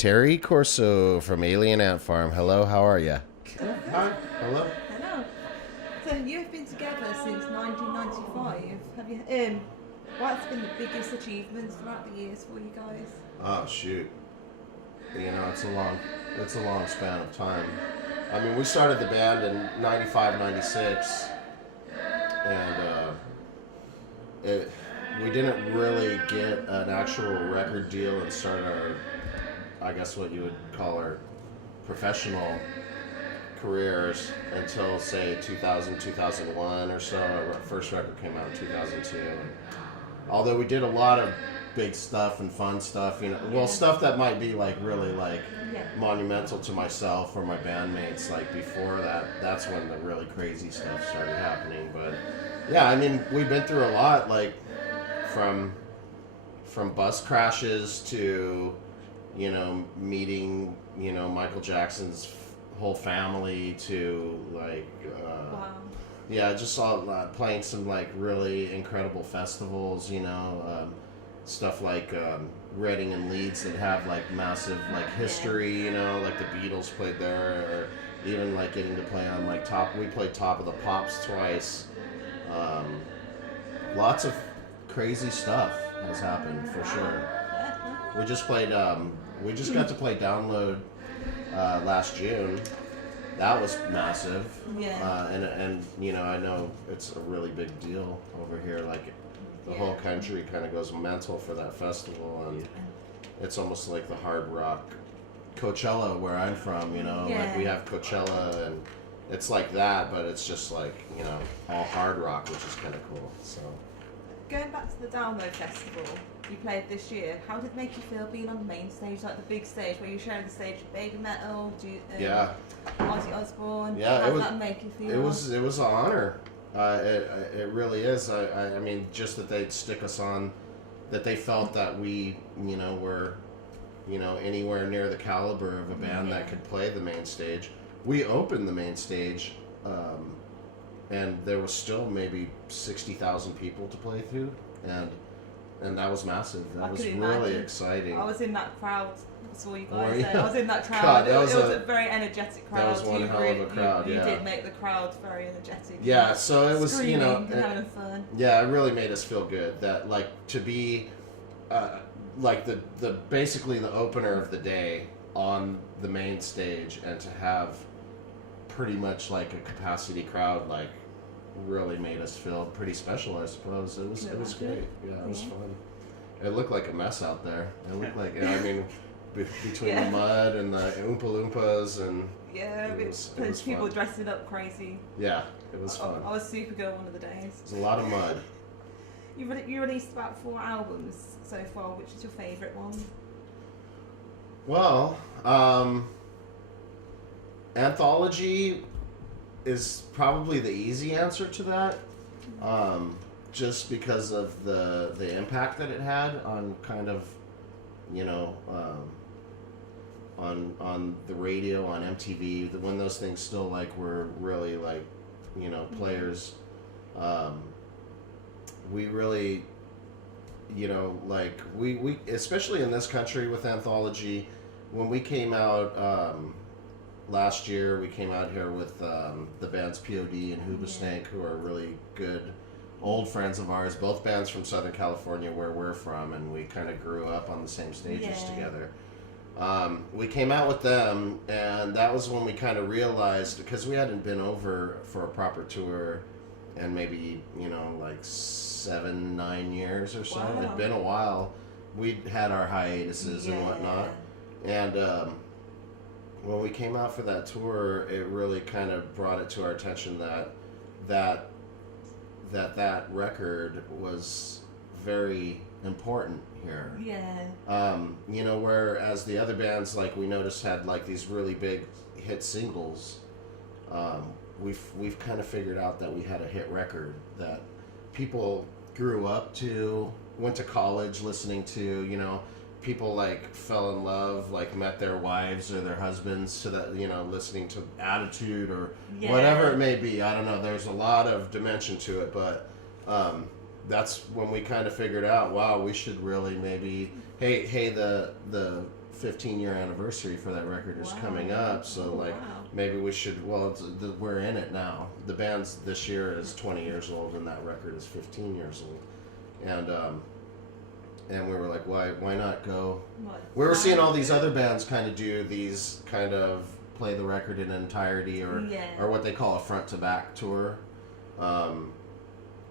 Terry Corso from Alien Ant Farm. Hello, how are you? Hi. Hello. Hello. So you've been together since 1995. Have you? What's been the biggest achievements throughout the years for you guys? Oh shoot. It's a long span of time. I mean, we started the band in 95, 96, and we didn't really get an actual record deal and start our, I guess what you would call our professional careers until say 2000, 2001 or so. Our first record came out in 2002. And although we did a lot of big stuff and fun stuff, stuff that might be like really like monumental to myself or my bandmates. Like before that, that's when the really crazy stuff started happening. But yeah, I mean, we've been through a lot, like from bus crashes to meeting Michael Jackson's whole family to like Wow. yeah, just saw playing some like really incredible festivals, stuff like Reading and Leeds that have like massive like history, like the Beatles played there, or even like getting to play on like we played Top of the Pops twice. Lots of crazy stuff has happened for sure. We just played we just got to play Download last June. That was massive. Yeah. And I know it's a really big deal over here. Like the whole country kind of goes mental for that festival, and it's almost like the hard rock Coachella where I'm from. Like we have Coachella, and it's like that, but it's just like all hard rock, which is kind of cool. So Going back to the Download Festival you played this year, how did it make you feel being on the main stage, like the big stage where you're sharing the stage with Baby Metal, Ozzy Osbourne? Yeah, how did that make you feel? It was an honor. It really is. I mean, just that they'd stick us on, that they felt that we were anywhere near the caliber of a band that could play the main stage. We opened the main stage, and there was still maybe 60,000 people to play through, and that was massive. That was really exciting. I was in that crowd. I saw you Were guys you? there. I was in that crowd. God, it was a very energetic crowd. That was one hell of a crowd. You did make the crowd very energetic. Yeah, so it was screaming and having fun. Yeah, it really made us feel good that like to be like the basically the opener of the day on the main stage, and to have pretty much like a capacity crowd like really made us feel pretty special, I suppose. It was great. Yeah, it was fun. It looked like a mess out there. It looked like between the mud and the Oompa Loompas and people dressing up crazy. Yeah, it was fun. I was super good one of the days. It was a lot of mud. You released about 4 albums so far. Which is your favourite one? Well, Anthology is probably the easy answer to that, just because of the impact that it had on kind of, on the radio, on MTV, when those things still like were really like, players. We really, like we especially in this country with Anthology, when we came out. Last year, we came out here with the bands POD and Hoobastank, who are really good old friends of ours. Both bands from Southern California, where we're from, and we kind of grew up on the same stages together. We came out with them, and that was when we kind of realized, because we hadn't been over for a proper tour in maybe, like 7-9 years or so. Wow. It'd been a while. We'd had our hiatuses and whatnot. And when we came out for that tour, it really kind of brought it to our attention that record was very important here. Yeah. Whereas the other bands, like we noticed, had like these really big hit singles. We've kind of figured out that we had a hit record that people grew up to, went to college listening to, people like fell in love, like met their wives or their husbands to that, listening to Attitude or whatever it may be. I don't know. There's a lot of dimension to it, but that's when we kind of figured out, wow, we should really maybe, hey, the 15-year anniversary for that record is Wow. coming up. So Oh, like wow. maybe we should. Well, we're in it now. The band's this year is 20 years old, and that record is 15 years old. And we were like, why not go? What? We were seeing all these other bands kind of do these kind of play the record in entirety, or what they call a front to back tour.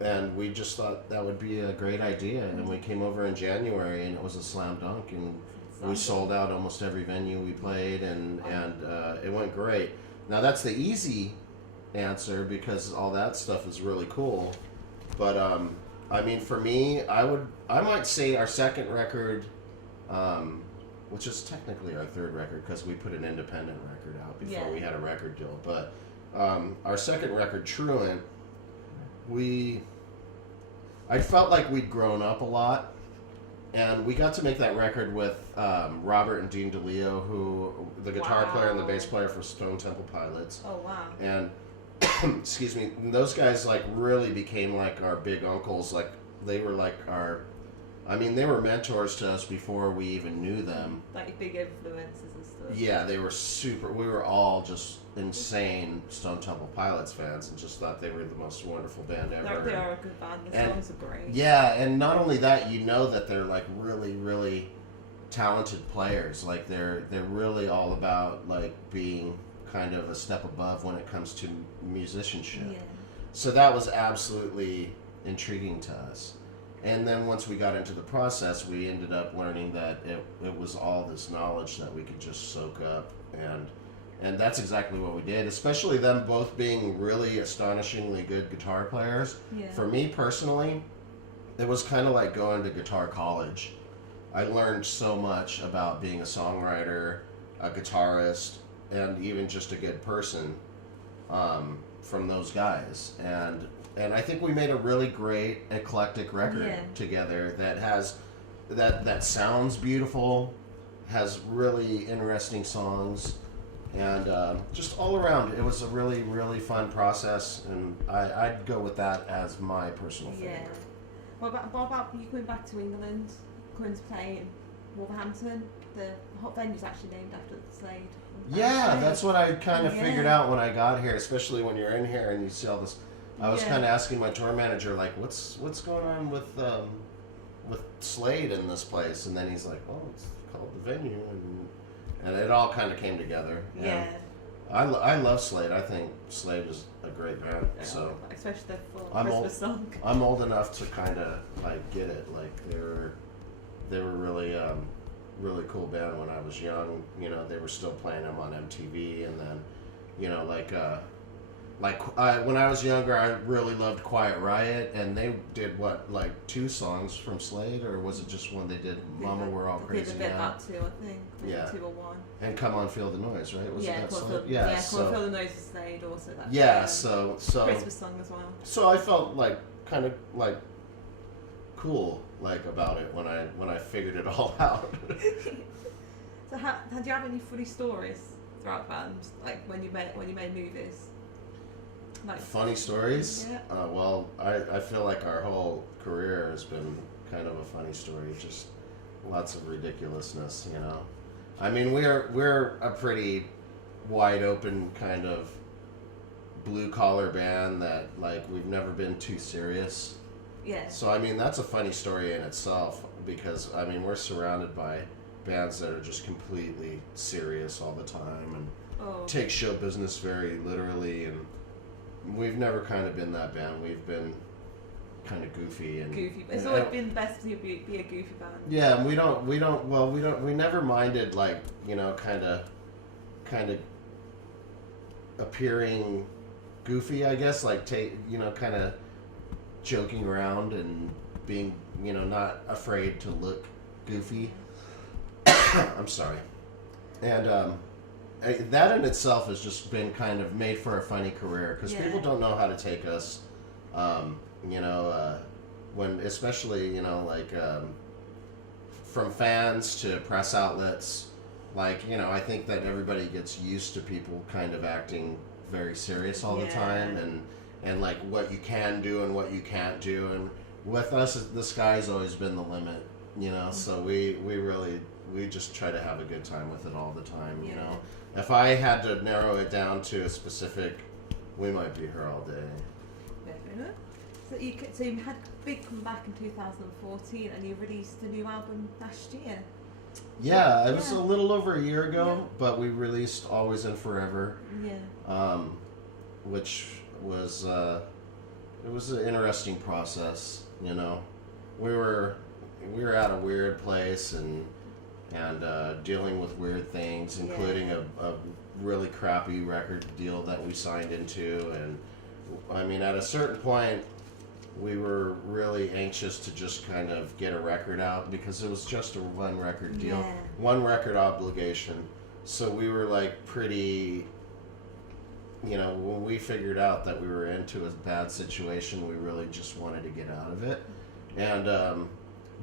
And we just thought that would be a great idea, and we came over in January, and it was a slam dunk, and we sold out almost every venue we played, and it went great. Now that's the easy answer because all that stuff is really cool, but I mean, for me, I might say our second record, which is technically our third record because we put an independent record out before we had a record deal, but our second record, Truant, I felt like we'd grown up a lot, and we got to make that record with Robert and Dean DeLeo, who the guitar player and the bass player for Stone Temple Pilots. Oh wow! And excuse me, those guys like really became like our big uncles. Like they were like they were mentors to us before we even knew them. Like big influences and stuff. Yeah, they were super. We were all just insane Stone Temple Pilots fans, and just thought they were the most wonderful band ever. They are a good band. The songs are great. Yeah, and not only that, you know that they're like really, really talented players. Like they're really all about like being kind of a step above when it comes to musicianship. Yeah. So that was absolutely intriguing to us. And then once we got into the process, we ended up learning that it was all this knowledge that we could just soak up, and that's exactly what we did, especially them both being really astonishingly good guitar players. Yeah. For me personally, it was kind of like going to guitar college. I learned so much about being a songwriter, a guitarist, and even just a good person from those guys. And I think we made a really great eclectic record together that has that sounds beautiful, has really interesting songs, and just all around it was a really, really fun process, and I'd go with that as my personal favorite. Yeah. What about you coming back to England, coming to play in Wolverhampton? The hot venue's actually named after Slade. Yeah, that's what I kind of figured out when I got here, especially when you're in here and you see all this. I was kind of asking my tour manager, like, what's going on with Slade in this place? And then he's like, oh, it's called The Venue, and it all kind of came together. Yeah. And I love Slade. I think Slade is a great band. Yeah, so especially the full Christmas song. I'm old enough to kind of like get it. Like they were really really cool band when I was young. You know, they were still playing them on MTV, and then you know when I was younger, I really loved Quiet Riot, and they did like 2 songs from Slade, or was it just one they did? Mama, We're All Crazy They did Now. that too, I think. Yeah. 2 or 1. And Come On, Feel the Noise, right? Was it that Slade? Come on, Feel the Noise is Slade also. That so Christmas song as well. So I felt like kind of like cool like about it when I figured it all out. So do you have any funny stories throughout bands, like when you made movies? Like, funny stories? Yeah. Well, I feel like our whole career has been kind of a funny story. Just lots of ridiculousness, you know. I mean, we're a pretty wide open kind of blue collar band that like we've never been too serious. Yeah. So I mean, that's a funny story in itself because I mean we're surrounded by bands that are just completely serious all the time and take show business very literally, and we've never kind of been that band. We've been kind of goofy and goofy. It's always been best to be a goofy band. Yeah, and we never minded like, you know, kind of appearing goofy, I guess, like kind of joking around and being, you know, not afraid to look goofy. I'm sorry. And that in itself has just been kind of made for a funny career because people don't know how to take us, you know, when especially, you know, like from fans to press outlets. Like, you know, I think that everybody gets used to people kind of acting very serious all the time and like what you can do and what you can't do. And with us, the sky's always been the limit, you know, so we really we just try to have a good time with it all the time. You Yeah. know, if I had to narrow it down to a specific, we might be here all day. Fair enough. So you had a big comeback in 2014, and you released a new album last year. Yeah, it was a Yeah. little over a year ago, Yeah. but we released Always and Forever, Yeah. which was it was an interesting process. You know, we were at a weird place and dealing with weird things, including a really crappy record deal that we signed into, and I mean, at a certain point, we were really anxious to just kind of get a record out because it was just a one record deal, Yeah. one record obligation. So we were like pretty, you know, when we figured out that we were into a bad situation, we really just wanted to get out of it. And,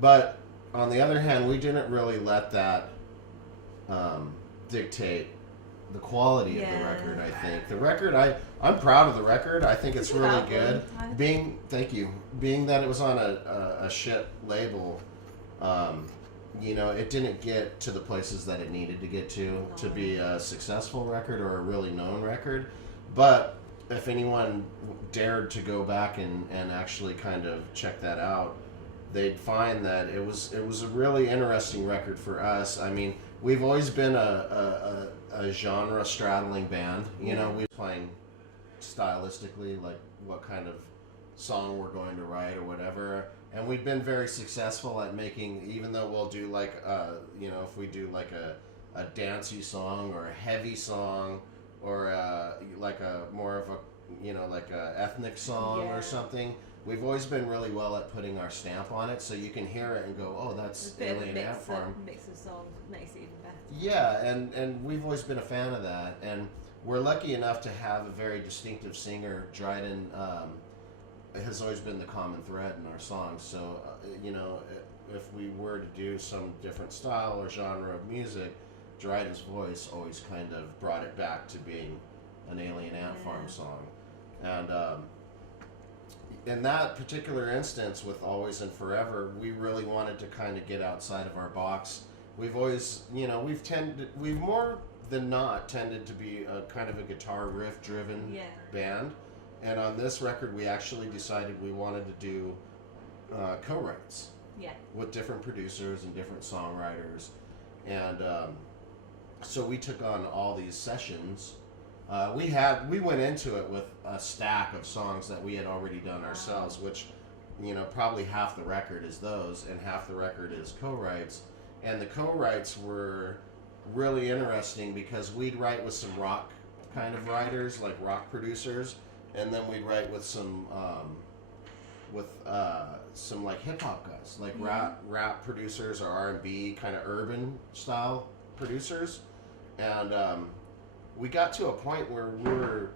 but on the other hand, we didn't really let that dictate the quality of the Yeah. record. I think the record, I'm proud of the record. I think it's Good really album. good. Being that it was on a shit label, you know, it didn't get to the places that it needed to get to be a successful record or a really known record. But if anyone dared to go back and actually kind of check that out, they'd find that it was a really interesting record for us. I mean, we've always been a genre straddling band. You know, we're playing stylistically, like what kind of song we're going to write or whatever. And we've been very successful at making, even though we'll do like, you know, if we do like a dancey song or a heavy song or like a more of a, you know, like a ethnic song or something, we've always been really well at putting our stamp on it, so you can hear it and go, oh, that's Alien Ant Farm. Mix of songs makes it even better. Yeah, and we've always been a fan of that, and we're lucky enough to have a very distinctive singer. Dryden has always been the common thread in our songs, so you know, if we were to do some different style or genre of music, Dryden's voice always kind of brought it back to being an Alien Ant Farm song. And in that particular instance with Always and Forever, we really wanted to kind of get outside of our box. We've always, you know, we've more than not tended to be a kind of a guitar riff driven band. And on this record, we actually decided we wanted to do co-writes with different producers and different songwriters. And so we took on all these sessions. We went into it with a stack of songs that we had already done ourselves, which, you know, probably half the record is those and half the record is co-writes. And the co-writes were really interesting because we'd write with some rock kind of writers, like rock producers, and then we'd write with some like hip hop guys, like rap producers or R&B kind of urban style producers. And we got to a point where we were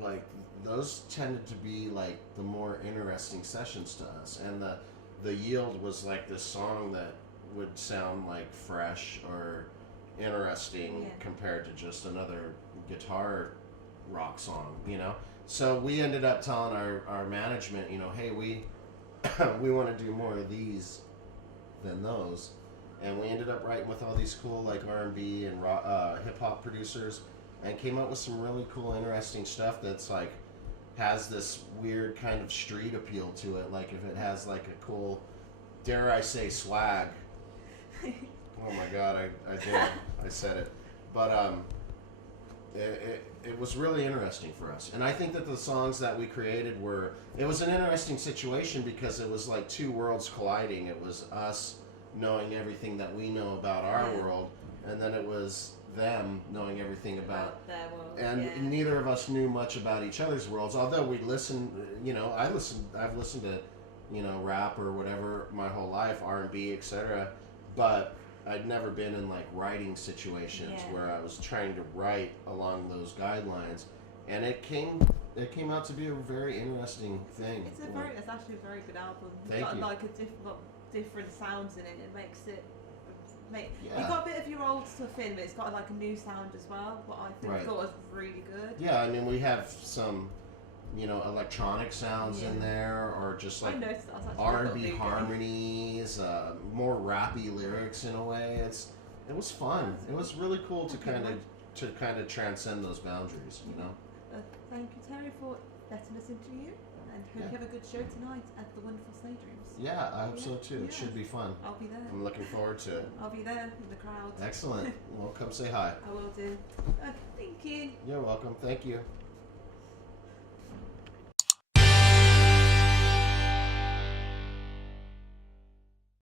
like, those tended to be like the more interesting sessions to us, and the yield was like this song that would sound like fresh or interesting compared to just another guitar rock song, you know. So we ended up telling our management, you know, hey, we want to do more of these than those. And we ended up writing with all these cool like R&B and hip hop producers, and came up with some really cool, interesting stuff that's like has this weird kind of street appeal to it. Like if it has like a cool, dare I say, swag. Oh my God, I did. I said it. But it was really interesting for us. And I think that the songs that we created it was an interesting situation because it was like two worlds colliding. It was us knowing everything that we know about our world, and then it was them knowing everything about their world. And neither of us knew much about each other's worlds, although we listened, you know, I've listened to, you know, rap or whatever my whole life, R&B, etc., but I'd never been in like writing situations where I was trying to write along those guidelines, and it came out to be a very interesting thing. It's actually a very good album. Thank It's you. got like different sounds in it. It makes it. You've got a bit of your old stuff in, but it's got like a new sound as well. What I thought was really good. Yeah, I mean, we have some, you know, electronic sounds in there, or just like R&B harmonies, more rappy lyrics in a way. It was fun. It was really cool to Okay, kind of transcend those boundaries, you know. Thank you, Terry, for letting us interview, and hope you have a good show tonight at the wonderful Stage Rooms. Yeah, I hope so too. It should be fun. I'll be there. I'm looking forward to it. I'll be there in the crowd. Excellent. Well, come say hi. I will do. Thank you. You're welcome. Thank you.